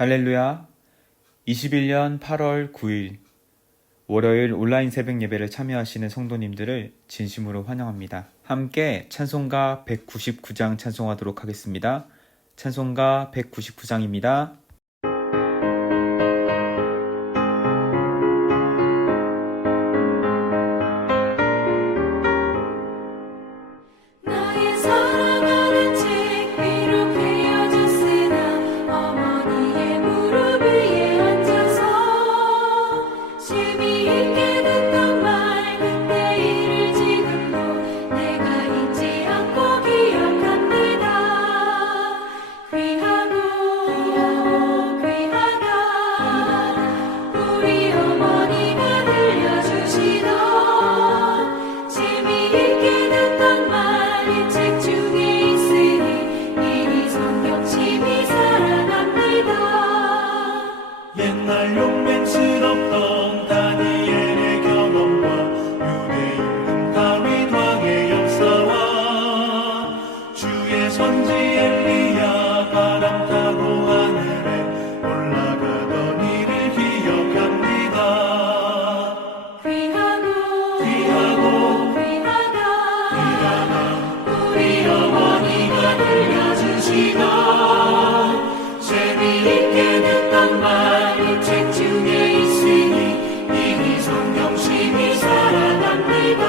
할렐루야. 21년 8월 9일 월요일 온라인 새벽 예배를 참여하시는 성도님들을 진심으로 환영합니다. 함께 찬송가 199장 찬송하도록 하겠습니다. 찬송가 199장입니다. 옛날 용맹스럽던 다니엘의 경험과 유대 임금 다윗 왕의 역사와 주의 선지 엘리야 바람 타고 하늘에 올라가던 일을 기억합니다. 귀하다 우리 어머니가 들려주시던 재미있게 듣던 말 책 중에 있으니 이미 성경심이 살아납니다.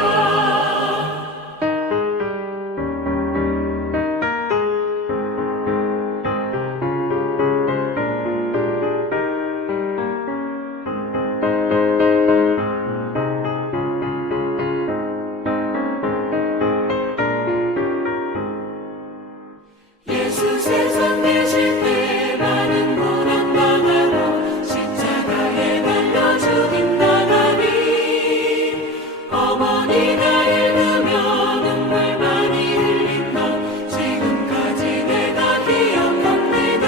예수 세상 계실 때 많은 고난 당하고 십자가에 달려 죽임 당하니 어머니가 읽으며 눈물 많이 흘린 것 지금까지 내가 기억합니다.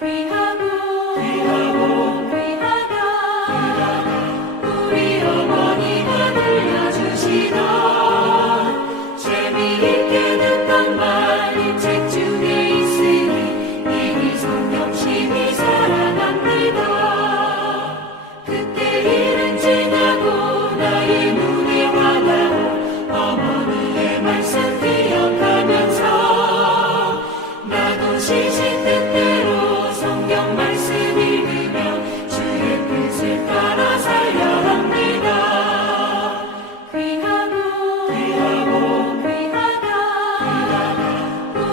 귀하다 우리 어머니가 들려주시던 재미있게 듣던 말 책 중에 있으니 이미 성경심이 살아납니다. 그때 일은 지나고 나의 눈에 와닿고 어머니의 말씀 기억하면서 나도 시신 뜻대로 성경 말씀 읽으며 주의 뜻을 따라 살려 합니다.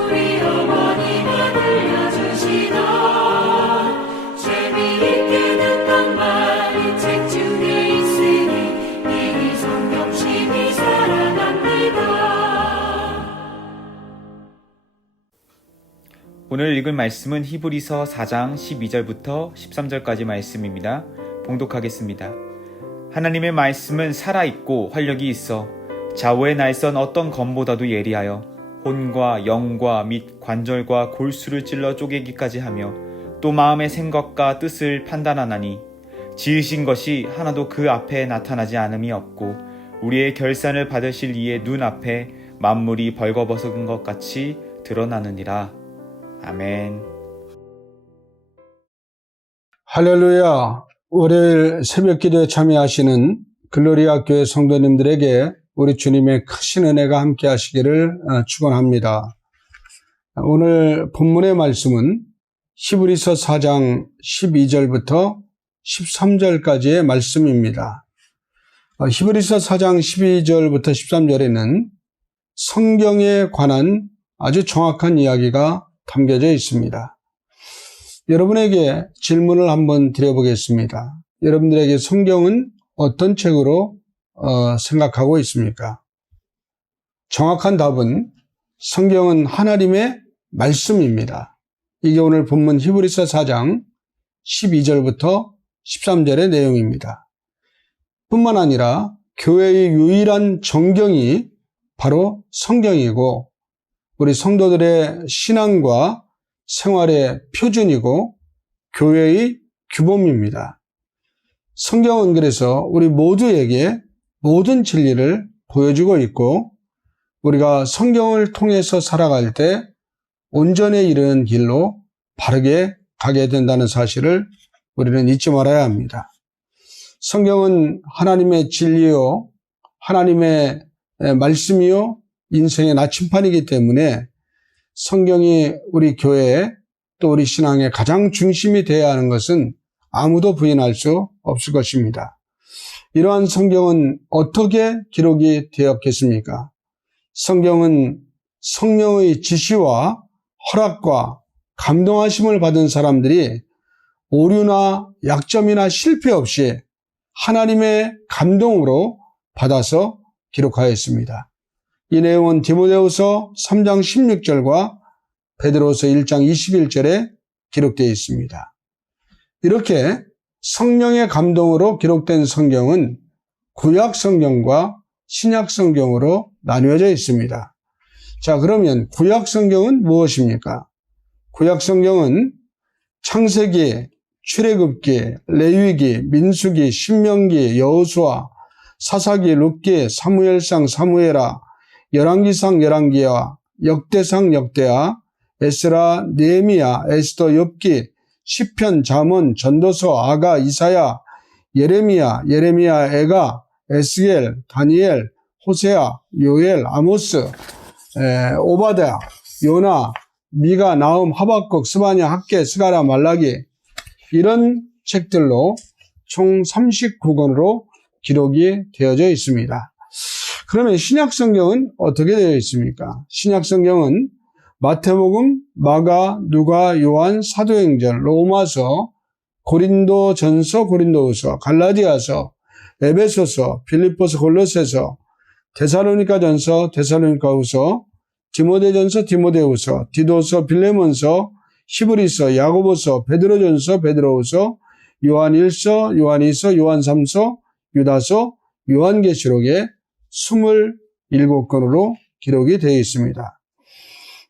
우리 어머니가 들려주시던 재미있게 듣던 말 책 중에 있으니 이미 성경심이 살아납니다. 오늘 읽을 말씀은 히브리서 4장 12절부터 13절까지 말씀입니다. 봉독하겠습니다. 하나님의 말씀은 살아있고 활력이 있어 좌우의 날선 어떤 검보다도 예리하여 혼과 영과 및 관절과 골수를 찔러 쪼개기까지 하며 또 마음의 생각과 뜻을 판단하나니 지으신 것이 하나도 그 앞에 나타나지 않음이 없고 우리의 결산을 받으실 이의 눈앞에 만물이 벌거벗은 것 같이 드러나느니라. 아멘. 할렐루야. 월요일 새벽 기도에 참여하시는 글로리아 교회 성도님들에게 우리 주님의 크신 은혜가 함께 하시기를 축원합니다. 오늘 본문의 말씀은 히브리서 4장 12절부터 13절까지의 말씀입니다. 히브리서 4장 12절부터 13절에는 성경에 관한 아주 정확한 이야기가 담겨져 있습니다. 여러분에게 질문을 한번 드려보겠습니다. 여러분들에게 성경은 어떤 책으로 생각하고 있습니까? 정확한 답은 성경은 하나님의 말씀입니다. 이게 오늘 본문 히브리서 4장 12절부터 13절의 내용입니다. 뿐만 아니라 교회의 유일한 정경이 바로 성경이고 우리 성도들의 신앙과 생활의 표준이고 교회의 규범입니다. 성경은 그래서 우리 모두에게 모든 진리를 보여주고 있고 우리가 성경을 통해서 살아갈 때 온전에 이르는 길로 바르게 가게 된다는 사실을 우리는 잊지 말아야 합니다. 성경은 하나님의 진리요, 하나님의 말씀이요, 인생의 나침판이기 때문에 성경이 우리 교회 또 우리 신앙의 가장 중심이 되어야 하는 것은 아무도 부인할 수 없을 것입니다. 이러한 성경은 어떻게 기록이 되었겠습니까? 성경은 성령의 지시와 허락과 감동하심을 받은 사람들이 오류나 약점이나 실패 없이 하나님의 감동으로 받아서 기록하였습니다. 이 내용은 디모데후서 3장 16절과 베드로서 1장 21절에 기록되어 있습니다. 이렇게 성령의 감동으로 기록된 성경은 구약 성경과 신약 성경으로 나뉘어져 있습니다. 자, 그러면 구약 성경은 무엇입니까? 구약 성경은 창세기, 출애굽기, 레위기, 민수기, 신명기, 여호수아, 사사기, 룻기, 사무엘상, 사무엘하, 열왕기상, 열왕기하, 역대상, 역대하, 에스라, 느헤미야, 에스더, 욥기, 시편, 잠언, 전도서, 아가, 이사야, 예레미야, 에가, 에스겔, 다니엘, 호세아, 요엘, 아모스, 오바댜, 요나, 미가, 나훔, 하박국, 스바냐, 학개, 스가랴, 말라기, 이런 책들로 총 39권으로 기록이 되어져 있습니다. 그러면 신약 성경은 어떻게 되어 있습니까? 신약 성경은 마태복음, 마가, 누가, 요한, 사도행전, 로마서, 고린도전서, 고린도후서, 갈라디아서, 에베소서, 빌립보서, 골로새서, 데살로니가전서, 데살로니가후서, 디모데전서, 디모데후서, 디도서, 빌레몬서, 히브리서, 야고보서, 베드로전서, 베드로후서, 요한일서, 요한이서, 요한삼서, 유다서, 요한계시록에 27권으로 기록이 되어 있습니다.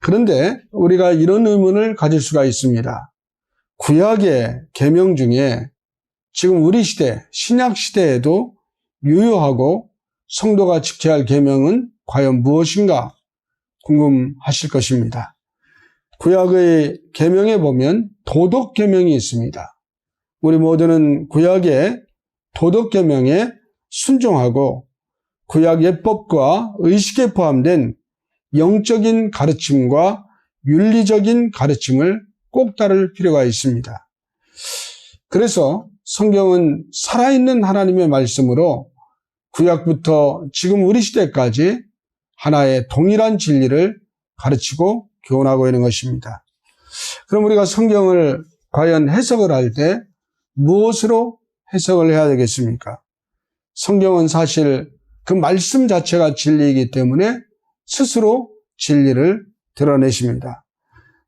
그런데 우리가 이런 의문을 가질 수가 있습니다. 구약의 계명 중에 지금 우리 시대, 신약 시대에도 유효하고 성도가 지켜야 할 계명은 과연 무엇인가 궁금하실 것입니다. 구약의 계명에 보면 도덕 계명이 있습니다. 우리 모두는 구약의 도덕 계명에 순종하고 구약 예법과 의식에 포함된 영적인 가르침과 윤리적인 가르침을 꼭 따를 필요가 있습니다. 그래서 성경은 살아있는 하나님의 말씀으로 구약부터 지금 우리 시대까지 하나의 동일한 진리를 가르치고 교훈하고 있는 것입니다. 그럼 우리가 성경을 과연 해석을 할 때 무엇으로 해석을 해야 되겠습니까? 성경은 사실 그 말씀 자체가 진리이기 때문에 스스로 진리를 드러내십니다.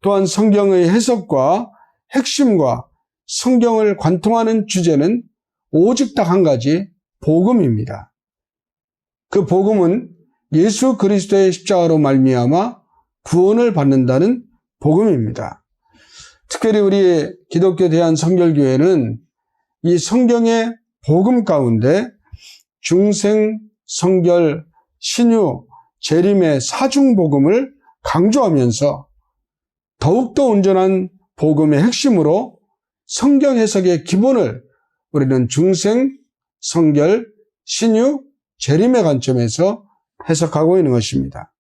또한 성경의 해석과 핵심과 성경을 관통하는 주제는 오직 딱 한 가지, 복음입니다. 그 복음은 예수 그리스도의 십자가로 말미암아 구원을 받는다는 복음입니다. 특별히 우리 기독교 대한성결교회는 이 성경의 복음 가운데 중생, 성결, 신유, 재림의 사중복음을 강조하면서 더욱더 온전한 복음의 핵심으로 성경 해석의 기본을 우리는 중생, 성결, 신유, 재림의 관점에서 해석하고 있는 것입니다.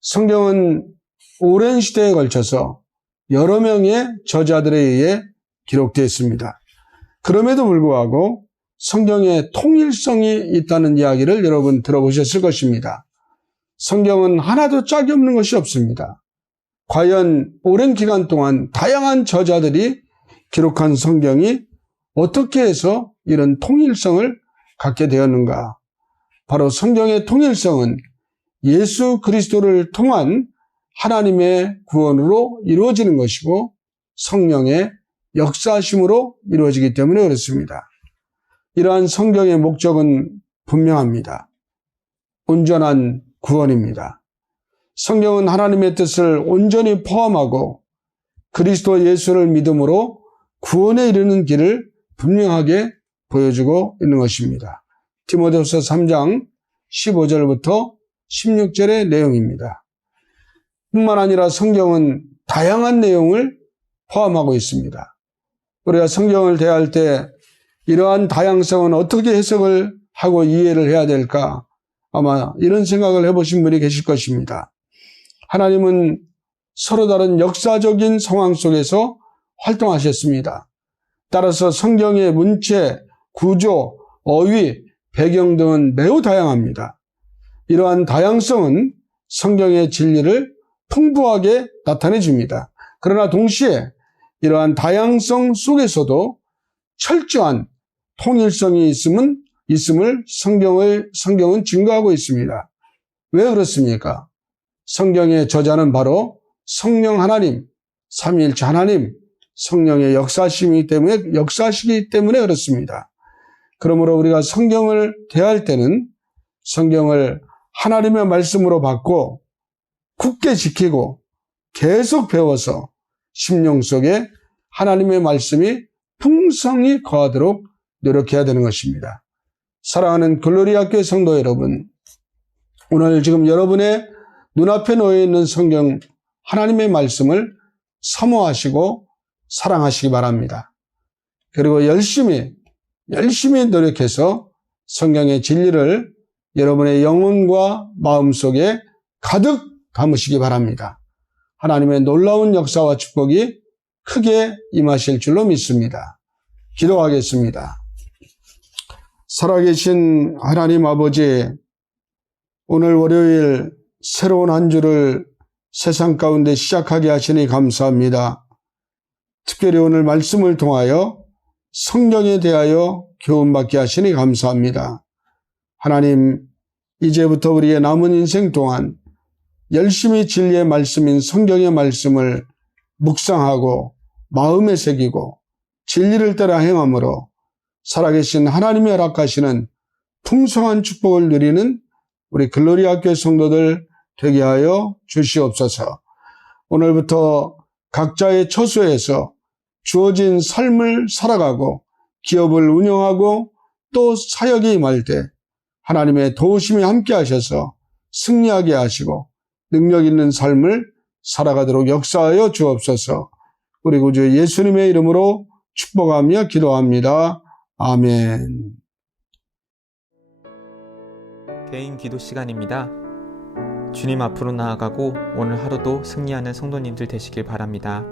성경은 오랜 시대에 걸쳐서 여러 명의 저자들에 의해 기록되어 있습니다. 그럼에도 불구하고 성경에 통일성이 있다는 이야기를 여러분 들어보셨을 것입니다. 성경은 하나도 짝이 없는 것이 없습니다. 과연 오랜 기간 동안 다양한 저자들이 기록한 성경이 어떻게 해서 이런 통일성을 갖게 되었는가? 바로 성경의 통일성은 예수 그리스도를 통한 하나님의 구원으로 이루어지는 것이고 성령의 역사하심으로 이루어지기 때문에 그렇습니다. 이러한 성경의 목적은 분명합니다. 온전한 구원입니다. 성경은 하나님의 뜻을 온전히 포함하고 그리스도 예수를 믿음으로 구원에 이르는 길을 분명하게 보여주고 있는 것입니다. 디모데후서 3장 15절부터 16절의 내용입니다. 뿐만 아니라 성경은 다양한 내용을 포함하고 있습니다. 우리가 성경을 대할 때 이러한 다양성은 어떻게 해석을 하고 이해를 해야 될까? 아마 이런 생각을 해보신 분이 계실 것입니다. 하나님은 서로 다른 역사적인 상황 속에서 활동하셨습니다. 따라서 성경의 문체, 구조, 어휘, 배경 등은 매우 다양합니다. 이러한 다양성은 성경의 진리를 풍부하게 나타내 줍니다. 그러나 동시에 이러한 다양성 속에서도 철저한 통일성이 있음을 성경은 증거하고 있습니다. 왜 그렇습니까? 성경의 저자는 바로 성령 하나님, 삼위일체 하나님, 성령의 역사시기 때문에 그렇습니다. 그러므로 우리가 성경을 대할 때는 성경을 하나님의 말씀으로 받고 굳게 지키고 계속 배워서 심령 속에 하나님의 말씀이 풍성히 거하도록 노력해야 되는 것입니다. 사랑하는 글로리아 교회 성도 여러분, 오늘 지금 여러분의 눈앞에 놓여 있는 성경 하나님의 말씀을 사모하시고 사랑하시기 바랍니다. 그리고 열심히 노력해서 성경의 진리를 여러분의 영혼과 마음속에 가득 담으시기 바랍니다. 하나님의 놀라운 역사와 축복이 크게 임하실 줄로 믿습니다. 기도하겠습니다. 살아계신 하나님 아버지, 오늘 월요일 새로운 한 주를 세상 가운데 시작하게 하시니 감사합니다. 특별히 오늘 말씀을 통하여 성경에 대하여 교훈받게 하시니 감사합니다. 하나님, 이제부터 우리의 남은 인생 동안 열심히 진리의 말씀인 성경의 말씀을 묵상하고 마음에 새기고 진리를 따라 행함으로 살아계신 하나님이 허락하시는 풍성한 축복을 누리는 우리 글로리아 교회 성도들 되게 하여 주시옵소서. 오늘부터 각자의 처소에서 주어진 삶을 살아가고 기업을 운영하고 또 사역에 임할 때 하나님의 도우심이 함께 하셔서 승리하게 하시고 능력 있는 삶을 살아가도록 역사하여 주옵소서. 우리 구주 예수님의 이름으로 축복하며 기도합니다. 아멘. 개인 기도 시간입니다. 주님 앞으로 나아가고 오늘 하루도 승리하는 성도님들 되시길 바랍니다.